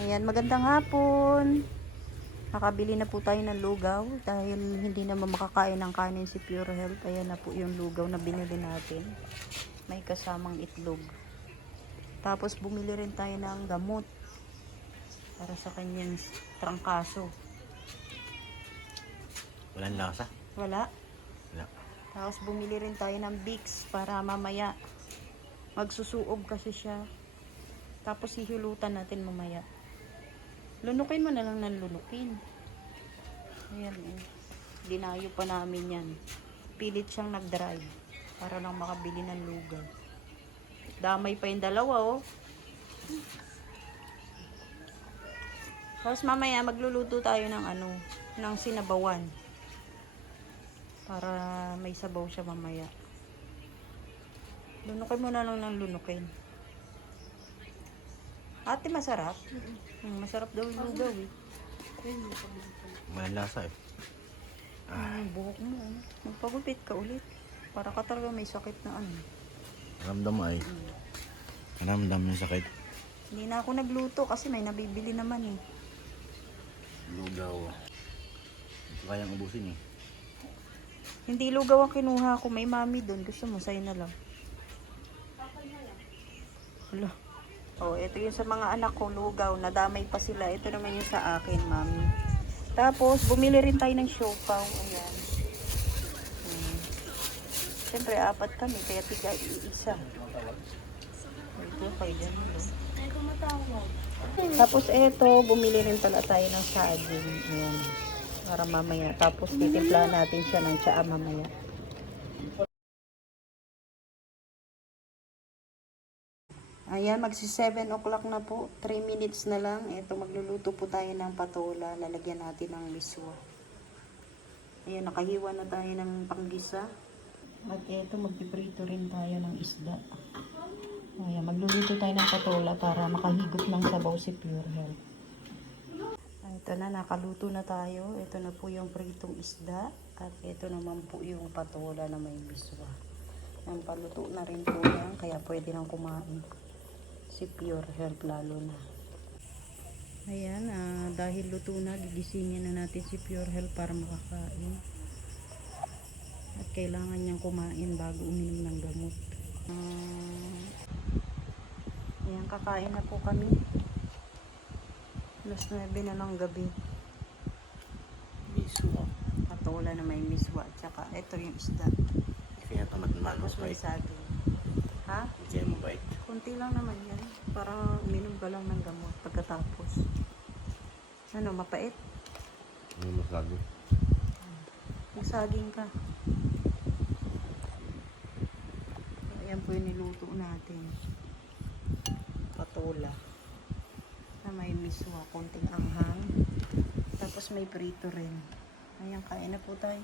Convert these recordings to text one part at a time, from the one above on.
Ayan, magandang hapon. Nakabili na po tayo ng lugaw dahil hindi naman makakain ng kanin si Pure Health. Ayan na po yung lugaw na binili natin. May kasamang itlog. Tapos bumili rin tayo ng gamot para sa kanyang trangkaso. Walang lasa? Wala. Wala. Tapos bumili rin tayo ng Vicks para mamaya magsusuob kasi siya. Tapos hihulutan natin mamaya. Lunukin mo na lang ng lunukin. Ayan eh. Dinayo pa namin yan. Pilit siyang nag-drive para lang makabili ng lugaw. Damay pa yung dalawa oh. Tapos mamaya magluluto tayo ng ng sinabawan. Para may sabaw siya mamaya. Lunukin mo na lang ng lunukin. Ate, masarap? Masarap daw yung lugaw eh. Walang lasa eh. Buhok mo. Magpagupit ka ulit. Para ka talaga may sakit na Ramdam ay. Ramdam yung sakit. Hindi na ako nagluto kasi may nabibili naman eh. Lugaw. Hindi kayang ubusin eh. Hindi lugaw ang kinuha ko. May mami doon. Gusto mo, sa'yo na lang. Hala. Oh, ito yung sa mga anak ko, lugaw. Nadamay pa sila. Ito naman yung sa akin, mami. Tapos, bumili rin tayo ng siopaw. Ayan. Siyempre, 4 kami. Kaya tiga isa. Ito, kayo dyan. Tapos, ito, bumili rin pala tayo ng saging. Ayan. Para mamaya. Tapos, titimpla natin siya ng tsaa mamaya. Ayan, magsi 7 o'clock na po. 3 minutes na lang. Ito, magluluto po tayo ng patola. Lalagyan natin ng miswa. Ayan, nakahiwa na tayo ng panggisa. At ito, magpiprito rin tayo ng isda. Ayan, magluluto tayo ng patola para makahigop ng sabaw si Pure Health. Ito na, nakaluto na tayo. Ito na po yung pritong isda. At ito naman po yung patola na may miswa. Ang paluto na rin po yan, kaya pwede nang kumain si Pure Health lalo na. Ayan, dahil luto na, gigisingin na natin si Pure Health para makakain. At kailangan niyang kumain bago uminom ng gamot. Ayan, kakain na po kami. Alas 9 na ng gabi. Miswa. Patola na may miswa. At saka, ito yung isda. Kaya tamad naman. Tapos may saging. Ha? Kaya mabait. Kunti lang naman yan. Para uminom ka lang ng gamot pagkatapos. Ano, mapait? Ano masabi? Magsaging ka. Ayan po yung niluto natin. Patola. Na may miswa, konting anghang. Tapos may prito rin. Ayan, kain na po tayo.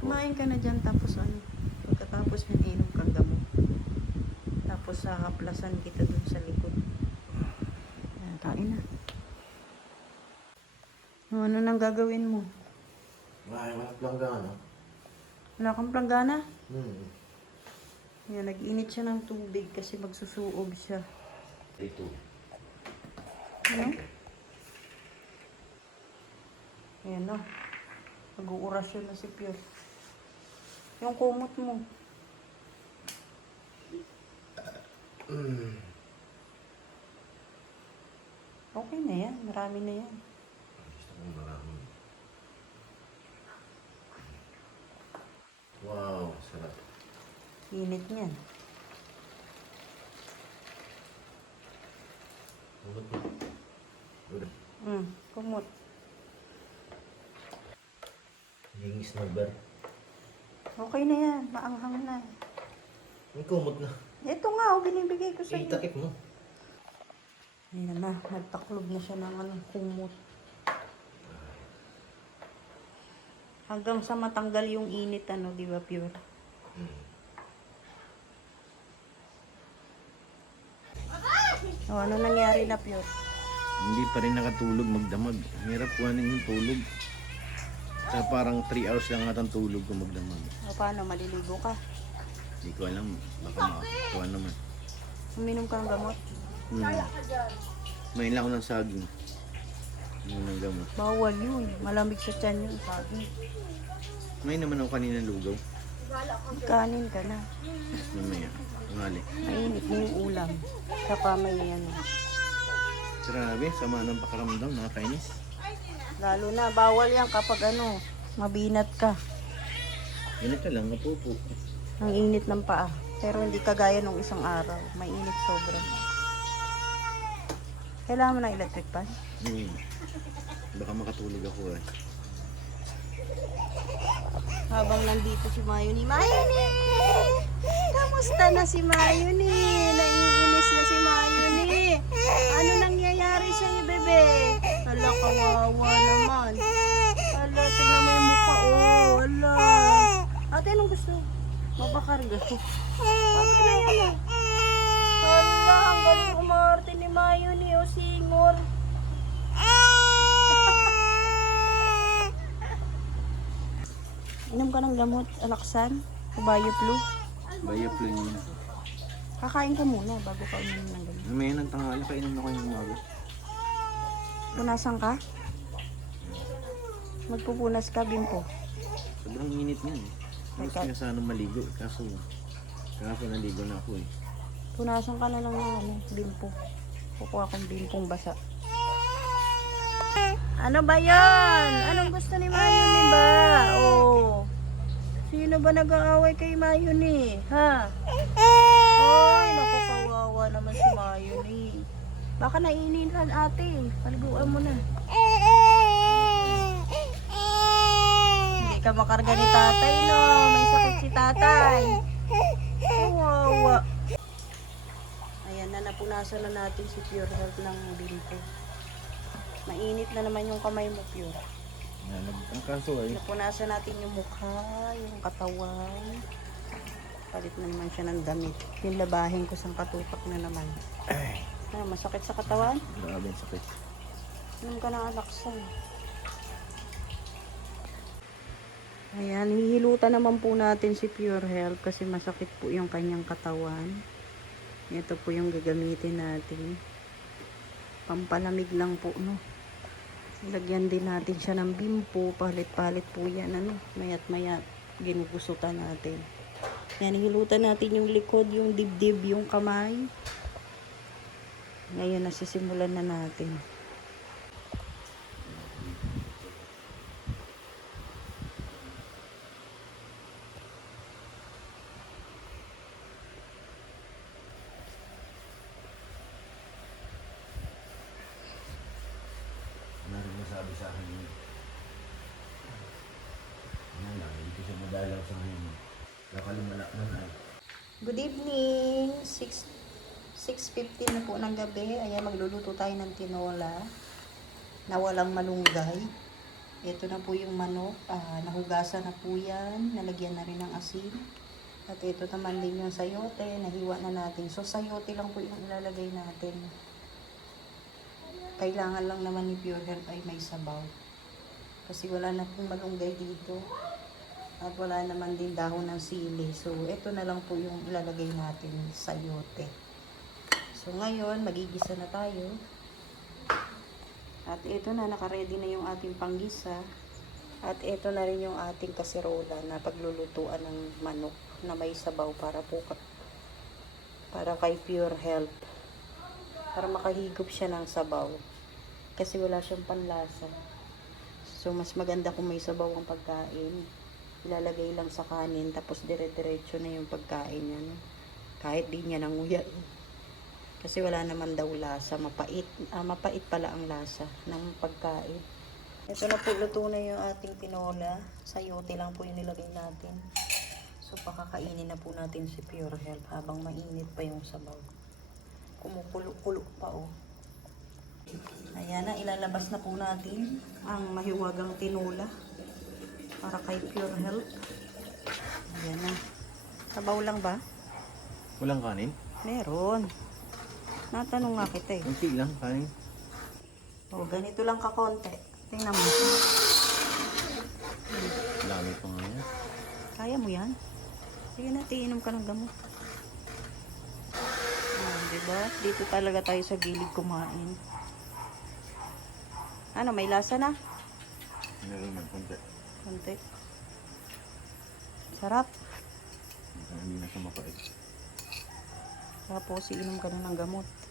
Kumain ka na dyan, tapos pagkatapos yan, inom kang gamot. Tapos haplasan kita dun sa likod. Ayan, kain na. Ano nang gagawin mo? Wala lang gana. Wala kang planggana? Ayan, nag-init siya ng tubig kasi magsusuob siya. Ito. Ano? Ayan na. Mag-uurasyon na si Pure. Yung kumot mo. Okay na yan. Marami na yan. Gusto kong marami. Wow, sarap. Init niyan. Kumot mo. Good. Kumot. Yung snowbird. Okay na yan. Maanghang na. May kumot na. Ito nga, binibigay ko sa iyo. Itakip mo. Ayan na. Nagtaklob na siya ng kumot. Hanggang sa matanggal yung init, di ba, Pure? O, ano nangyari na, Pure? Hindi pa rin nakatulog magdamag. Hirap kuhanin yung tulog. Kaya parang 3 hours lang natang tulog kung magdamag. O, paano? Maliligo ka? Hindi ko alam. Baka makakuha naman. Uminom ka ng gamot? Main lang ako ng saging. Yun ang gamot. Bawal yun. Malamig sa tiyan yun. Sabi. May naman ako kanina lugaw. Kanin ka na. Mamaya. Tungali. Mainit na yung ulam. Saka may ano. Grabe, sama ng pakaramdam, nakakainis. Lalo na, bawal yan kapag ano, mabinat ka. Ganito lang, napupo. Ang init ng paa. Pero hindi kagaya nung isang araw. Mainit sobra. Kailangan mo ng electric fan? Baka makatulog ako eh. Habang nandito si Mayuni. Mayuni! Kamusta na si Mayuni? Naiinis na si Mayuni. Ano nangyayari sa'yo, bebe? Hala, kawawa naman. Hala, tingnan mo yung mukha. Oh, hala. Ate, anong gusto? Mapakarga. Okay na yan ah. Hala, ang galing umarte ni Mayuni. O, singor. Inom ka ng gamot, alaksan, o Bioflu. Bioflu yun. Kakain ka muna bago ka uminom ng gamot. Mamaya ng tanghali, kainom na ko yung umaga. Punasan ka? Magpupunas ka, Bimpo. Sobrang init nga eh. Gusto nga sana maligo, kaso kahapon naligo na ako eh. Punasan ka na lang ng ano, Bimpo. Kukuha kong Bimpong basa. Ano ba yan? Anong gusto ni Mayuni ba? Oh. Sino ba nag-aaway kay Mayuni? Ha? Ay, naku, kawawa naman si Mayuni. Baka nainitan ate. Paliguan mo na. Hindi ka makarga ni tatay, no? May sakit si tatay. Kawawa. Ayan na, napunasan na natin si Pure Health ng Bimpo. Mainit na naman yung kamay mo, Pure. Ang kaso ay, Napunasan natin yung mukha, yung katawan. Palit na naman siya ng damit. Yung labahin ko sa katupak na naman. Ano, masakit sa katawan? grabe ang sakit. Inom ka ng alaksan. Ayan, hihilutan naman po natin si Pure Health kasi masakit po yung kanyang katawan. Ito po yung gagamitin natin. Pampalamig lang po, no? Lagyan din natin siya ng Bimpo. Palit-palit po yan, ano? Mayat maya ginugusutan natin. Yan, hilutan natin yung likod, yung dibdib, yung kamay. Ngayon, nasisimulan na natin. Ano rin masabi sa akin yun? Ano lang, hindi ko siya madalaw sa ngayon. Kakalumala na ay. Good evening. 6:15 na po ng gabi. Ayan, magluluto tayo ng tinola na walang malunggay. Ito na po yung manok. Nahugasan na po yan. Nalagyan na rin ng asin. At ito naman din yung sayote. Nahiwa na natin. So, sayote lang po yung ilalagay natin. Kailangan lang naman ni Pure Health ay may sabaw. Kasi wala na pong malunggay dito. At wala naman din dahon ng sili. So, ito na lang po yung ilalagay natin sa sayote. So, ngayon, magigisa na tayo. At ito na, nakaredy na yung ating panggisa. At ito na rin yung ating kaserola na paglulutuan ng manok na may sabaw para kay Pure Health. Para makahigop siya ng sabaw. Kasi wala siyang panlasa. So, mas maganda kung may sabaw ang pagkain. Ilalagay lang sa kanin, tapos dire-diretso na yung pagkain niya. No? Kahit di niya nanguya. Kasi wala naman daw lasa. Mapait. Mapait pala ang lasa ng pagkain. Ito na po, luto na yung ating tinola. Sayote lang po yung nilagay natin. So, pakakainin na po natin si Pure Health habang mainit pa yung sabaw. Kumukulo-kulo pa, oh. Ayan na, ilalabas na po natin ang mahiwagang tinola para kay Pure Health. Ayan na. Sabaw lang ba? Walang kanin? Meron. Natanong nga kita eh. Kunti lang, kanin. O, ganito lang kakonti. Tingnan mo. Dami pa nga yan. Kaya mo yan? Sige na, iinom ka ng gamot. Di diba? Dito talaga tayo sa gilid kumain. Ano, may lasa na? Meron ng konti. Konti. Sarap. Hindi na siya mapait. Tapos, iinom ka na ng gamot.